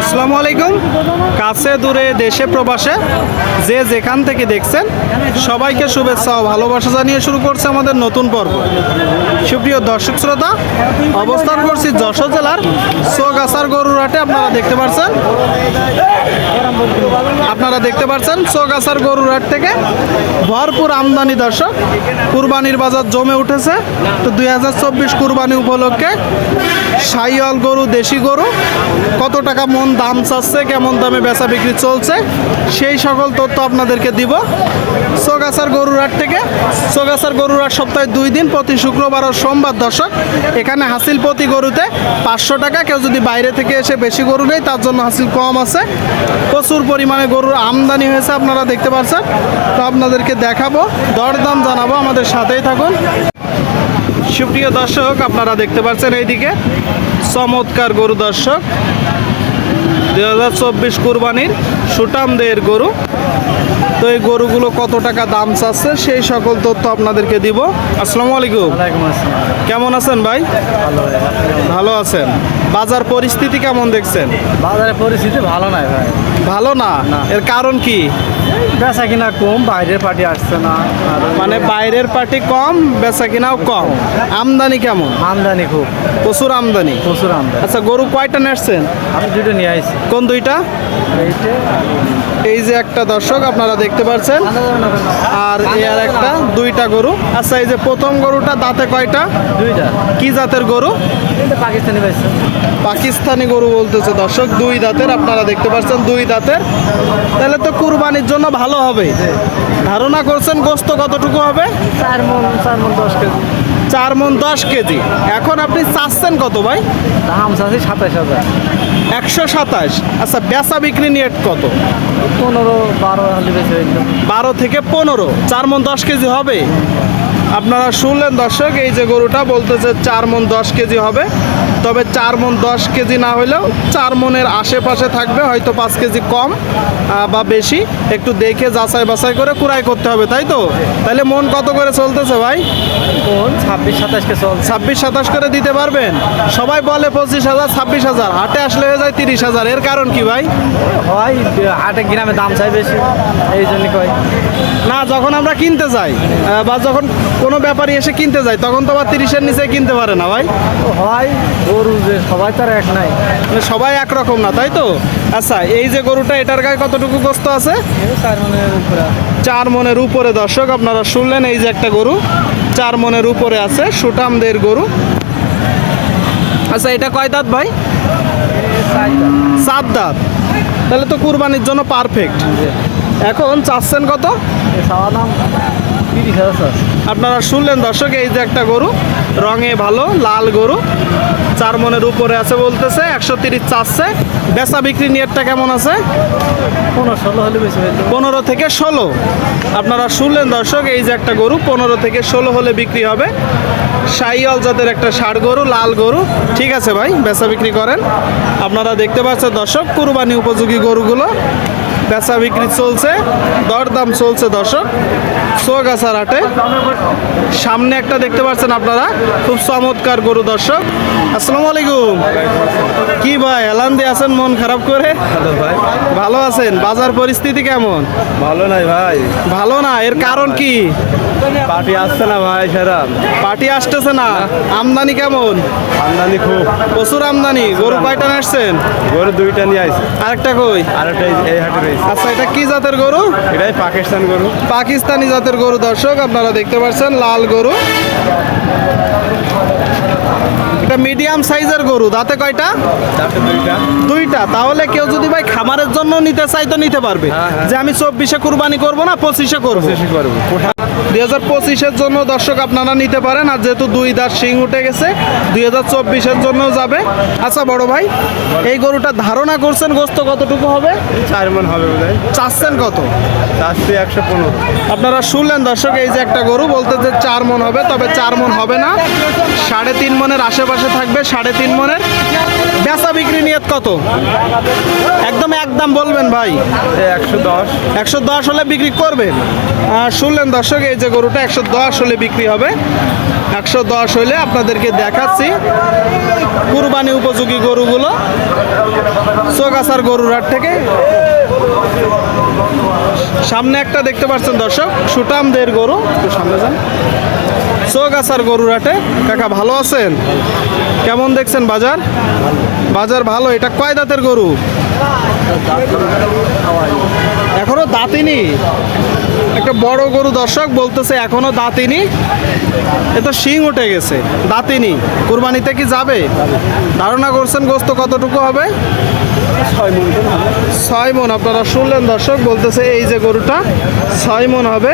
আসসালামু আলাইকুম। কাছে দূরে দেশে প্রবাসে যে যেখান থেকে দেখছেন, সবাইকে শুভেচ্ছা ও ভালোবাসা জানিয়ে শুরু করছে আমাদের নতুন পর্ব। সুপ্রিয় দর্শক শ্রোতা, অবস্থান করছি যশোর জেলার সোগাছার গরুরহাটে, আপনারা দেখতে পাচ্ছেন আপনারা দেখতে পাচ্ছেন সোগাছার গরুরহাট থেকে ভরপুর আমদানি দর্শক। কুরবানির বাজার জমে উঠেছে। তো দুই হাজার চব্বিশ কুরবানি উপলক্ষে সাইওয়াল গরু, দেশি গরু। কত টাকা মন দাম চাচ্ছে, কেমন দামে বেচা বিক্রি চলছে, সেই সকল তথ্য আপনাদেরকে দিব। সোগাছার গরুরহাট থেকে সোগাছার গরুরহাট সপ্তাহে দুই দিন, প্রতি শুক্রবার ও সোমবার দর্শক, এখানে হাসিল প্রতি গরুতে পাঁচশো টাকা। কেউ যদি বাইরে থেকে এসে বেশি গরু নেই তার জন্য হাসিল কম আছে। প্রচুর পরিমাণে গরুর আমদানি হয়েছে আপনারা দেখতে পাচ্ছেন। তো আপনাদেরকে দেখাবো দরদাম জানাব আমাদের সাথেই থাকুন। সুপ্রিয় দর্শক আপনারা দেখতে পাচ্ছেন এইদিকে চমৎকার গরু দর্শক। দুই হাজার চব্বিশ কুরবানির সুটামদের গরু। তো এই গরুগুলো কত টাকা দাম চাচ্ছে সেই সকল তথ্য আপনাদেরকে দিব। আসসালামু আলাইকুম। কেমন আছেন ভাই? ভালো আছেন। বাজার পরিস্থিতি কেমন দেখছেন? বাজারের পরিস্থিতি ভালো নাই ভাই। ভালো না। এর কারণ কি? বেচা কিনা কম বাইরের পার্টি আসছে না। মানে বাইরের পার্টি কম বেচা কিনাও কম। আমদানি কেমন? আমদানি খুব। প্রচুর আমদানি। প্রচুর আমদানি। আচ্ছা গরু কয়টা নেসছেন আমি দুটো নিয়ে আসছি কোন দুইটা? এই যে একটা দর্শক আপনারা দেখতে পাচ্ছেন আর এই আর একটা দুইটা গরু। আচ্ছা এই যে প্রথম গরুটা দাঁতে কয়টা? দুইটা। কি জাতের গরু? পাকিস্তানি পাইছে পাকিস্তানি গরু বলতেছে দর্শক দুই দাঁতের আপনারা দেখতে পাচ্ছেন দুই দাঁতের। তাহলে তো কুরবানির জন্য ভালো হবে। ধারণা করছেন গোস্ত কতটুকু হবে? চার মন চার মন দশ কেজি। চার মন দশ কেজি। এখন আপনি চাচ্ছেন কত ভাই? দাম চাচ্ছি সাতাশ হাজার। একশো সাতাশ। আচ্ছা বেচা বিক্রি নিয়ে কত? পনেরো বারো একদম বারো থেকে পনেরো। চার মন দশ কেজি হবে? আপনারা শুনলেন দর্শক এই যে গরুটা বলতেছে চার মন দশ কেজি হবে। তবে চার মন দশ কেজি না হলেও চার মনের আশেপাশে থাকবে হয়তো পাঁচ কেজি কম বা বেশি। একটু দেখে যাচাই বাছাই করে কুড়াই করতে হবে তাই তো? তাহলে মন কত করে চলতেছে ভাই? ছাব্বিশ সাতাশকে চল ছাব্বিশ সাতাশ করে দিতে পারবেন? সবাই বলে পঁচিশ হাজার ছাব্বিশ হাজার হাটে আসলে হয়ে যায় তিরিশ হাজার। এর কারণ কি ভাই? হয় হাটে গ্রামে দাম চাই বেশি এই জন্য কয়। না যখন আমরা কিনতে যাই বা যখন কোনো ব্যাপারী এসে কিনতে যায় তখন তো আবার তিরিশের নিচে কিনতে পারে না ভাই। হয় গরু যে সবাই তো আর এক নাই। মানে সবাই একরকম না তাই তো? আচ্ছা এই যে গরুটা এটার গায়ে কতটুকু গোস্ত আছে? চার মনের উপরে চার মনের উপরে দর্শক আপনারা শুনলেন এই যে একটা গরু। চার মনের উপরে আছে সুটামদের গরু। আচ্ছা এটা কয় দাঁত ভাই? সাত দাঁত। তাহলে তো কুরবানির জন্য পারফেক্ট এখন চাচ্ছেন কত? এই দাম তিরিশ হাজার আপনারা শুনলেন দর্শক এই যে একটা গরু রঙে ভালো লাল গরু চার মনের উপরে আছে বলতেছে একশো তিরিশ চাচ্ছে। বেচা বিক্রি নিয়েরটা কেমন আছে? পনেরো থেকে ষোলো। আপনারা শুনলেন দর্শক এই যে একটা গরু পনেরো থেকে ষোলো হলে বিক্রি হবে। সাইয়াল জাতের একটা ষাড় গরু লাল গরু। ঠিক আছে ভাই বেচা বিক্রি করেন। আপনারা দেখতে পাচ্ছেন দর্শক কুরবানি উপযোগী গরুগুলো। বেচা বিক্রি চলছে, দরদাম চলছে দর্শক। সোগাছার হাটে সামনে একটা দেখতে পাচ্ছেন আপনারা, খুব চমৎকার গরু দর্শক। আসসালামু আলাইকুম। কি ভাই এলান দিয়ে আছেন মন খারাপ করে? ভাই। ভালো আছেন? বাজার পরিস্থিতি কেমন? ভালো নাই ভাই। ভালো না এর কারণ কি? পার্টি আসছে না ভাই সেরাম। পার্টি আসতেছে না। আমদানি কেমন? আমদানি খুব। প্রচুর আমদানি। গরু কয়টা আসছেন? গরু দুইটা নিয়ে আসছে আরেকটা কই? আর একটা এই হাটে রয়েছে। আচ্ছা এটা কি জাতের গরু? এটাই পাকিস্তান গরু। পাকিস্তানি জাতের গরু দর্শক আপনারা দেখতে পাচ্ছেন লাল গরু। এটা মিডিয়াম সাইজের গরু দাঁতে কয়টা? দুইটা। তাহলে কেউ যদি ভাই খামারের জন্য নিতে চাই তো নিতে পারবে। হ্যাঁ, হ্যাঁ। যে আমি চব্বিশে কুরবানি করব না পঁচিশে করব? দুই হাজার পঁচিশের জন্য দর্শক আপনারা নিতে পারেন আর যেহেতু দুই দাঁত শিং উঠে গেছে দুই হাজার চব্বিশের জন্য যাবে। আচ্ছা বড় ভাই এই গরুটা ধারণা করছেন গোস্ত কতটুকু হবে? চার মন হবে চাচ্ছেন কত? চারটে একশো পনেরো। আপনারা শুনলেন দর্শক এই যে একটা গরু বলতে যে চার মন হবে তবে চার মন হবে না। সাড়ে তিন মনের আশেপাশে থাকবে সাড়ে তিন মনের। বেচা বিক্রি নিয়ত কত? একদম একদম বলবেন ভাই। একশো দশ। একশো দশ হলে বিক্রি করবেন আর শুনলেন দর্শক এই যে গরুটা একশো দশ হলে বিক্রি হবে। একশো দশ হলে আপনাদেরকে দেখাচ্ছি কুরবানি উপযোগী গরুগুলো। সো সোগাছার গরুর হাট থেকে। সামনে একটা দেখতে পাচ্ছেন দর্শক সুটামদের গরু। একটু সামনে যান। সোগাছার গরুর হাটে কাকা, ভালো আছেন? কেমন দেখছেন বাজার? বাজার ভালো, এটা কয় দাঁতের গরু? এখনও দাঁতিনি। একটা বড় গরু দর্শক বলতেছে এখনও দাঁতিনি। এ তো শিং উঠে গেছে, দাঁতিনি। কুরবানিতে কি যাবে? ধারণা করছেন গোস্ত কতটুকু হবে? ছয় মন আপনারা শুনলেন দর্শক, বলতেছে এই যে গরুটা ছয় মন হবে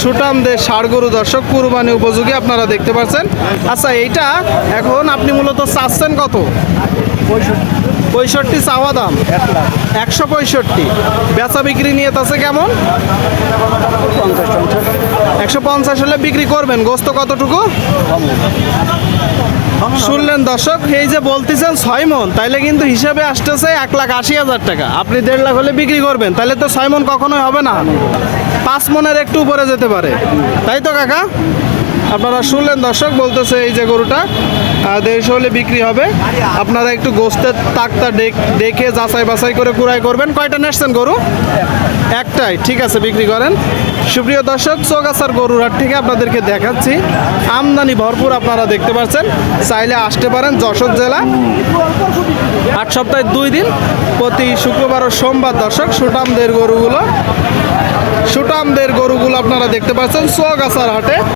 সুটামদের ষাড় গরু দর্শক, কুরবানি উপযোগী, আপনারা দেখতে পাচ্ছেন। আচ্ছা এইটা এখন আপনি মূলত চাচ্ছেন কত? পঁয়ষট্টি চাওয়া দাম। একশো পঁয়ষট্টি। বেচা বিক্রি নিয়ে আছে কেমন? একশো পঞ্চাশ হলে বিক্রি করবেন। গোস্ত কতটুকু? শুনলেন দর্শক, এই যে বলতেছেন ছয় মন তাইলে কিন্তু হিসাবে আসতেছে এক লাখ আশি হাজার টাকা। আপনি দেড় লাখ হলে বিক্রি করবেন তাহলে তো ছয় মন কখনোই হবে না। পাঁচ মনের একটু উপরে যেতে পারে। তাই তো কাকা? আপনারা শুনলেন দর্শক, বলতেছে এই যে গরুটা। দেড়শো হলে বিক্রি হবে। আপনারা একটু গোস্তের তাকটা দেখে যাচাই বাছাই করে কুড়াই করবেন। কয়টা নেসছেন গরু? একটাই। ঠিক আছে, বিক্রি করেন। সুপ্রিয় দর্শক, চৌগাছার গরুর হাট থেকে আপনাদেরকে দেখাচ্ছি। আমদানি ভরপুর আপনারা দেখতে পাচ্ছেন। চাইলে আসতে পারেন যশোর জেলা। আট সপ্তাহে দুই দিন, প্রতি শুক্রবার ও সোমবার দর্শক সুটামদের গরুগুলো সুটামদের গরুগুলো আপনারা দেখতে পাচ্ছেন চৌগাছার হাটে।